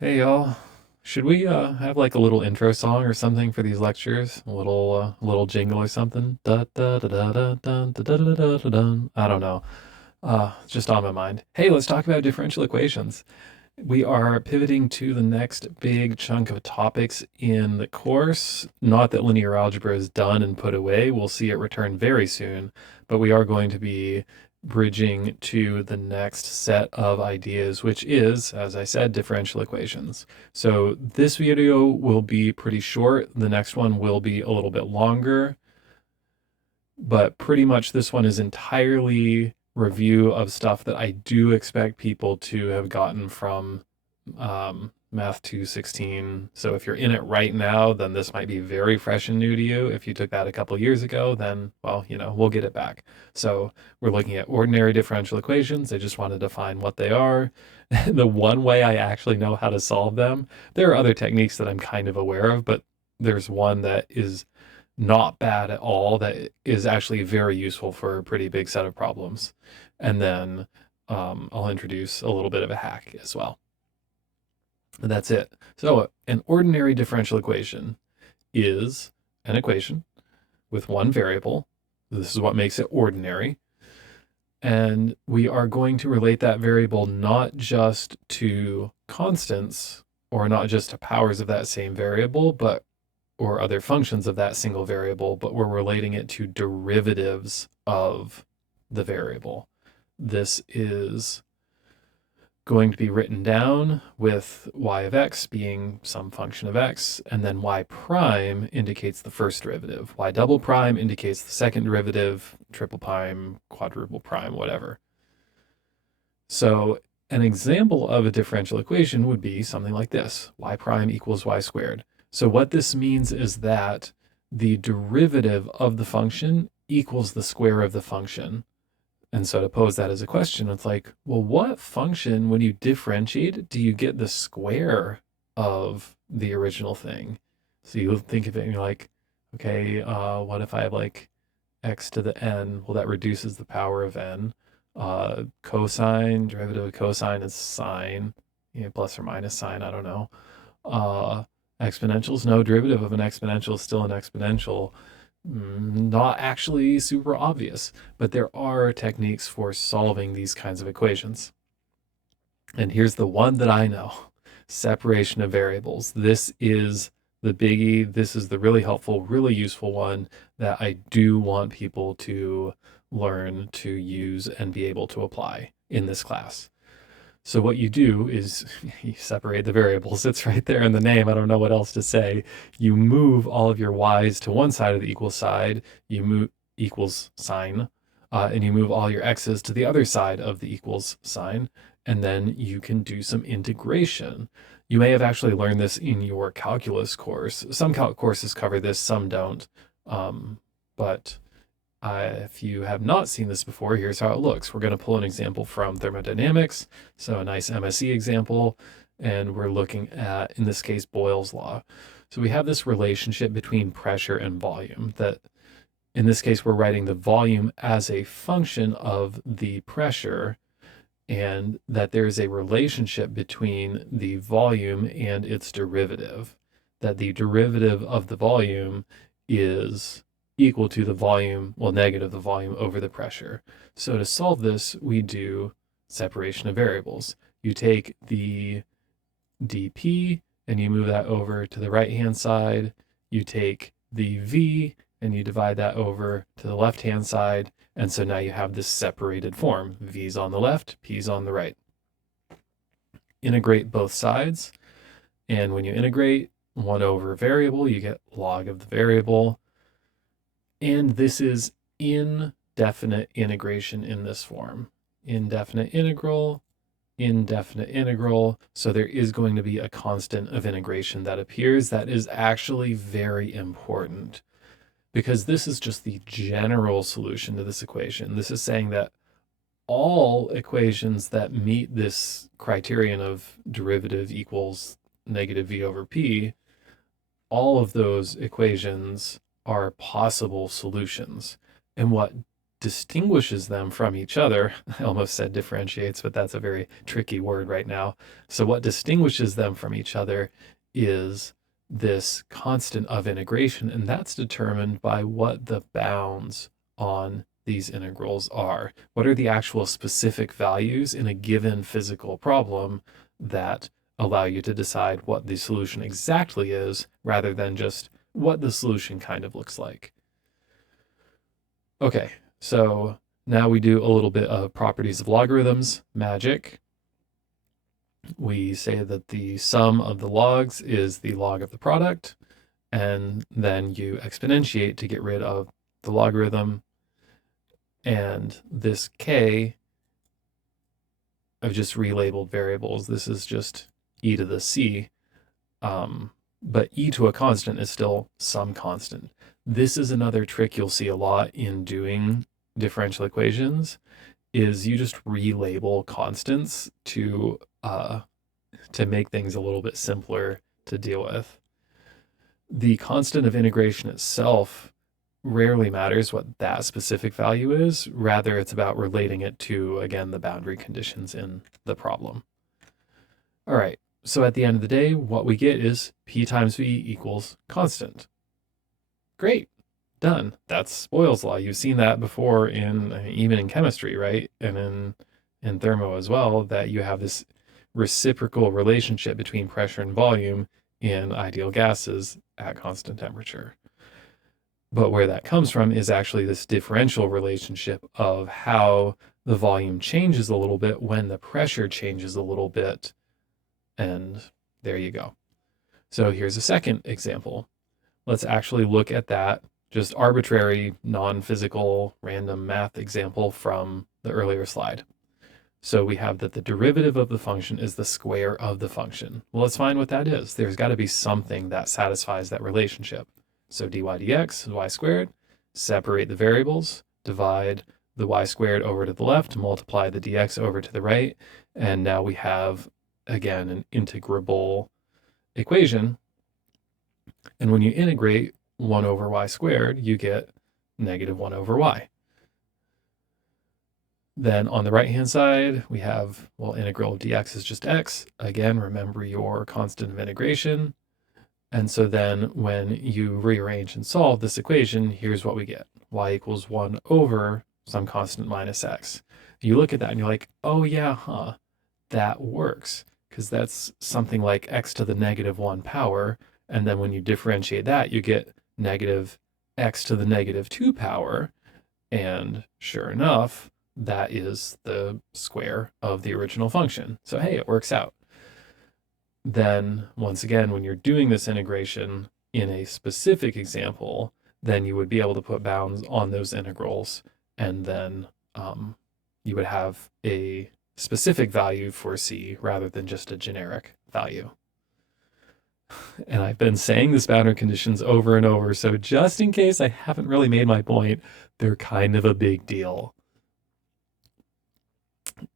Hey y'all, should we have like a little intro song or something for these lectures? A little jingle or something? Da da da da da da da da da da da da. I don't know. Just on my mind. Hey, let's talk about differential equations. We are pivoting to the next big chunk of topics in the course. Not that linear algebra is done and put away. We'll see it return very soon, but we are going to be bridging to the next set of ideas, which is, as I said, differential equations. So this video will be pretty short. The next one will be a little bit longer, but pretty much this one is entirely review of stuff that I do expect people to have gotten from Math 216. So if you're in it right now, then this might be very fresh and new to you. If you took that a couple years ago, then, well, we'll get it back. So we're looking at ordinary differential equations. I just want to define what they are. The one way I actually know how to solve them, there are other techniques that I'm kind of aware of, but there's one that is not bad at all that is actually very useful for a pretty big set of problems. And then I'll introduce a little bit of a hack as well. And that's it. So an ordinary differential equation is an equation with one variable. This is what makes it ordinary. And we are going to relate that variable not just to constants or not just to powers of that same variable, but or other functions of that single variable, but we're relating it to derivatives of the variable. This is going to be written down with y of x being some function of x, and then y prime indicates the first derivative. Y double prime indicates the second derivative, triple prime, quadruple prime, whatever. So an example of a differential equation would be something like this: y prime equals y squared. So what this means is that the derivative of the function equals the square of the function. And so to pose that as a question, it's like, well, what function, when you differentiate, do you get the square of the original thing? So you think of it and you're like, okay, what if I have like x to the n? Well, that reduces the power of n. Cosine, derivative of cosine is sine, plus or minus sine, I don't know. Exponentials, no, derivative of an exponential is still an exponential. Not actually super obvious, but there are techniques for solving these kinds of equations. And here's the one that I know: separation of variables. This is the biggie. This is the really helpful, really useful one that I do want people to learn to use and be able to apply in this class. So what you do is you separate the variables. It's right there in the name. I don't know what else to say. You move all of your y's to one side of the equal side. You move equals sign, and you move all your x's to the other side of the equals sign, and then you can do some integration. You may have actually learned this in your calculus course. Some calc courses cover this, some don't. But if you have not seen this before, here's how it looks. We're going to pull an example from thermodynamics, so a nice MSE example, and we're looking at, in this case, Boyle's law. So we have this relationship between pressure and volume that, in this case, we're writing the volume as a function of the pressure, and that there's a relationship between the volume and its derivative, that the derivative of the volume is equal to the volume, well, negative the volume over the pressure. So to solve this, we do separation of variables. You take the dp and you move that over to the right-hand side. You take the v and you divide that over to the left-hand side. And so now you have this separated form. V's on the left, p's on the right. Integrate both sides. And when you integrate 1 over variable, you get log of the variable. And this is indefinite integration in this form. Indefinite integral, indefinite integral. So there is going to be a constant of integration that appears that is actually very important, because this is just the general solution to this equation. This is saying that all equations that meet this criterion of derivative equals negative v over p, all of those equations are possible solutions. And what distinguishes them from each other, I almost said differentiates, but that's a very tricky word right now. So what distinguishes them from each other is this constant of integration, and that's determined by what the bounds on these integrals are. What are the actual specific values in a given physical problem that allow you to decide what the solution exactly is, rather than just what the solution kind of looks like. Okay, so now we do a little bit of properties of logarithms magic. We say that the sum of the logs is the log of the product, and then you exponentiate to get rid of the logarithm. And this k, I've just relabeled variables. This is just e to the c, but e to a constant is still some constant. This is another trick you'll see a lot in doing differential equations, is you just relabel constants to make things a little bit simpler to deal with. The constant of integration itself rarely matters what that specific value is. Rather, it's about relating it to, again, the boundary conditions in the problem. All right, so at the end of the day, what we get is P times V equals constant. Great, done. That's Boyle's law. You've seen that before even in chemistry, right? And in thermo as well, that you have this reciprocal relationship between pressure and volume in ideal gases at constant temperature. But where that comes from is actually this differential relationship of how the volume changes a little bit when the pressure changes a little bit. And there you go. So here's a second example. Let's actually look at that just arbitrary, non-physical, random math example from the earlier slide. So we have that the derivative of the function is the square of the function. Well, let's find what that is. There's got to be something that satisfies that relationship. So dy dx is y squared. Separate the variables, divide the y squared over to the left, multiply the dx over to the right, and now we have, again, an integrable equation. And when you integrate 1 over y squared, you get negative 1 over y. Then on the right-hand side, we have, well, integral of dx is just x. Again, remember your constant of integration. And so then when you rearrange and solve this equation, here's what we get. Y equals 1 over some constant minus x. You look at that and you're like, oh yeah, that works. Because that's something like x to the negative 1 power. And then when you differentiate that, you get negative x to the negative 2 power. And sure enough, that is the square of the original function. So hey, it works out. Then once again, when you're doing this integration in a specific example, then you would be able to put bounds on those integrals, and then you would have a specific value for C rather than just a generic value. And I've been saying this boundary conditions over and over, so just in case I haven't really made my point, they're kind of a big deal.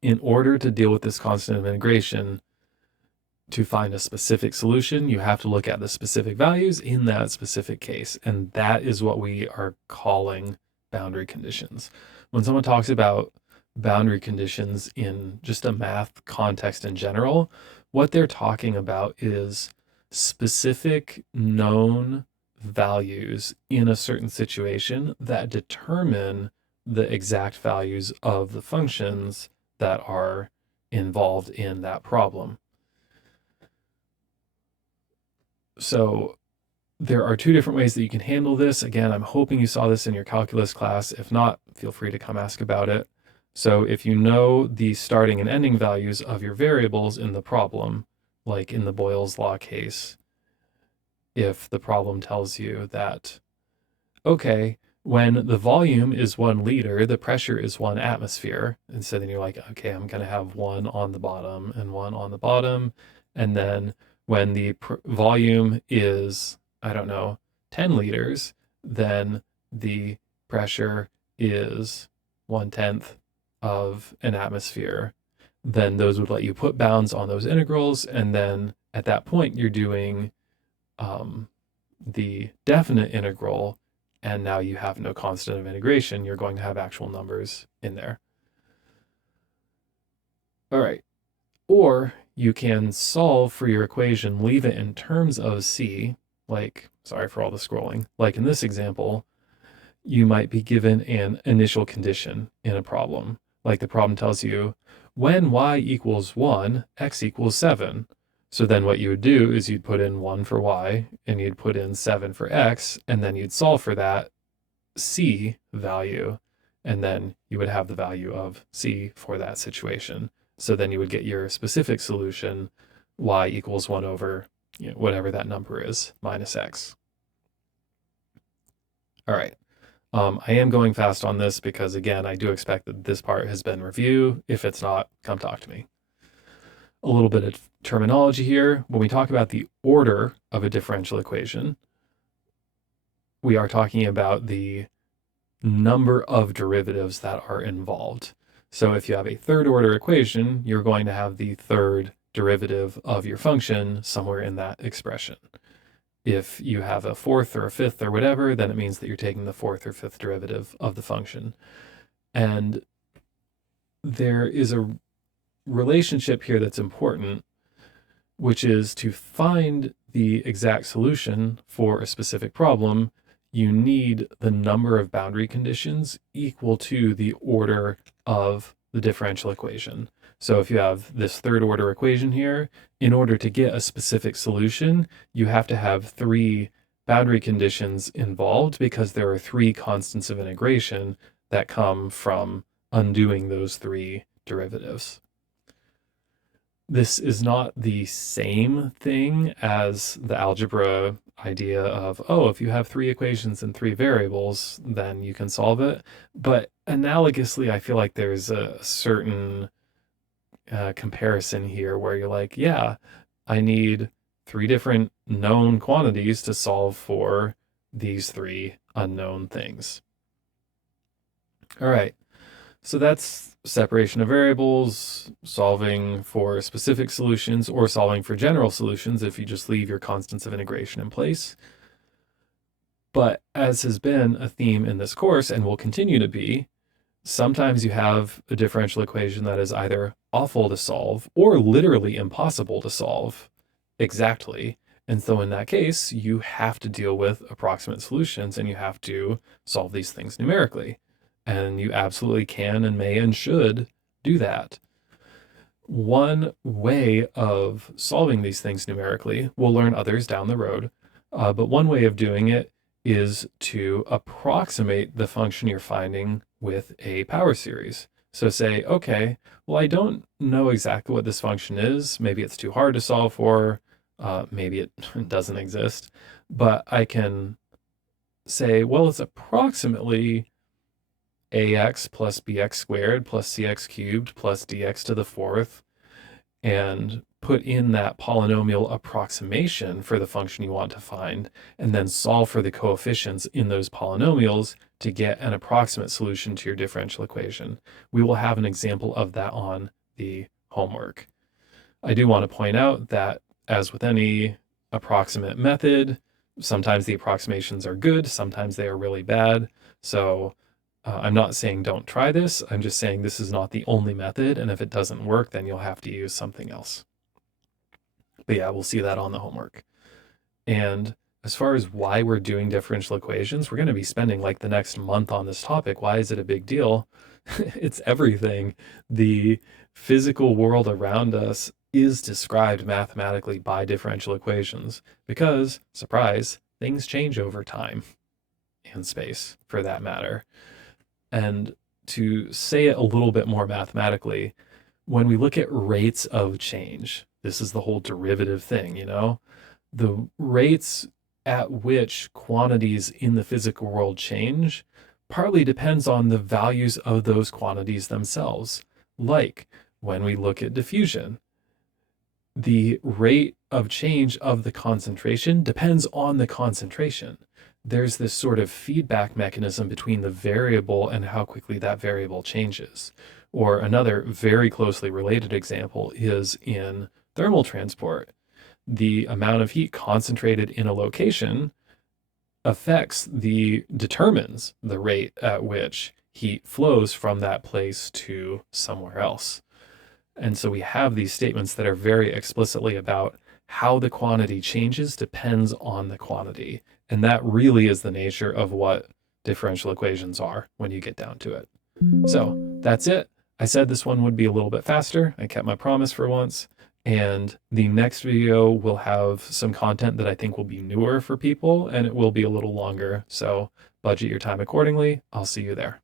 In order to deal with this constant of integration, to find a specific solution, you have to look at the specific values in that specific case. And that is what we are calling boundary conditions. When someone talks about boundary conditions in just a math context in general, what they're talking about is specific known values in a certain situation that determine the exact values of the functions that are involved in that problem. So there are two different ways that you can handle this. Again, I'm hoping you saw this in your calculus class. If not, feel free to come ask about it. So if you know the starting and ending values of your variables in the problem, like in the Boyle's law case, if the problem tells you that, okay, when the volume is 1 liter, the pressure is 1 atmosphere. And so then you're like, okay, I'm going to have 1 on the bottom and 1 on the bottom. And then when the volume is, I don't know, 10 liters, then the pressure is 1/10 of an atmosphere. Then those would let you put bounds on those integrals. And then at that point, you're doing the definite integral. and now you have no constant of integration. You're going to have actual numbers in there. All right. Or you can solve for your equation, leave it in terms of C, like, sorry for all the scrolling, like in this example, you might be given an initial condition in a problem. Like the problem tells you, when y equals 1, x equals 7. So then what you would do is you'd put in 1 for y, and you'd put in 7 for x, and then you'd solve for that c value, and then you would have the value of c for that situation. So then you would get your specific solution, y equals 1 over whatever that number is, minus x. All right. I am going fast on this because, again, I do expect that this part has been reviewed. If it's not, come talk to me. A little bit of terminology here. When we talk about the order of a differential equation, we are talking about the number of derivatives that are involved. So if you have a third order equation, you're going to have the third derivative of your function somewhere in that expression. If you have a fourth or a fifth or whatever, then it means that you're taking the fourth or fifth derivative of the function. And there is a relationship here that's important, which is to find the exact solution for a specific problem, you need the number of boundary conditions equal to the order of the differential equation. So if you have this third order equation here, in order to get a specific solution, you have to have 3 boundary conditions involved because there are 3 constants of integration that come from undoing those 3 derivatives. This is not the same thing as the algebra idea of, oh, if you have 3 equations and 3 variables, then you can solve it. But analogously, I feel like there's a certain comparison here where you're like, yeah, I need 3 different known quantities to solve for these 3 unknown things. All right, so that's separation of variables, solving for specific solutions, or solving for general solutions if you just leave your constants of integration in place. But as has been a theme in this course and will continue to be, sometimes you have a differential equation that is either awful to solve or literally impossible to solve exactly. And so in that case, you have to deal with approximate solutions and you have to solve these things numerically. And you absolutely can and may and should do that. One way of solving these things numerically, we'll learn others down the road, but one way of doing it is to approximate the function you're finding with a power series. So say, okay, well, I don't know exactly what this function is. Maybe it's too hard to solve for. Maybe it doesn't exist. But I can say, well, it's approximately ax plus bx squared plus cx cubed plus dx to the 4th, and put in that polynomial approximation for the function you want to find, and then solve for the coefficients in those polynomials to get an approximate solution to your differential equation. We will have an example of that on the homework. I do want to point out that, as with any approximate method, sometimes the approximations are good, sometimes they are really bad. So I'm not saying don't try this. I'm just saying this is not the only method, and if it doesn't work, then you'll have to use something else. But yeah, we'll see that on the homework. And as far as why we're doing differential equations, we're going to be spending like the next month on this topic. Why is it a big deal? It's everything. The physical world around us is described mathematically by differential equations because, surprise, things change over time and space for that matter. And to say it a little bit more mathematically, when we look at rates of change, this is the whole derivative thing, the rates at which quantities in the physical world change partly depends on the values of those quantities themselves. Like when we look at diffusion, the rate of change of the concentration depends on the concentration. There's this sort of feedback mechanism between the variable and how quickly that variable changes. Or another very closely related example is in thermal transport. The amount of heat concentrated in a location determines the rate at which heat flows from that place to somewhere else. And so we have these statements that are very explicitly about how the quantity changes depends on the quantity. And that really is the nature of what differential equations are when you get down to it. So that's it. I said this one would be a little bit faster. I kept my promise for once. And the next video will have some content that I think will be newer for people, and it will be a little longer. So budget your time accordingly. I'll see you there.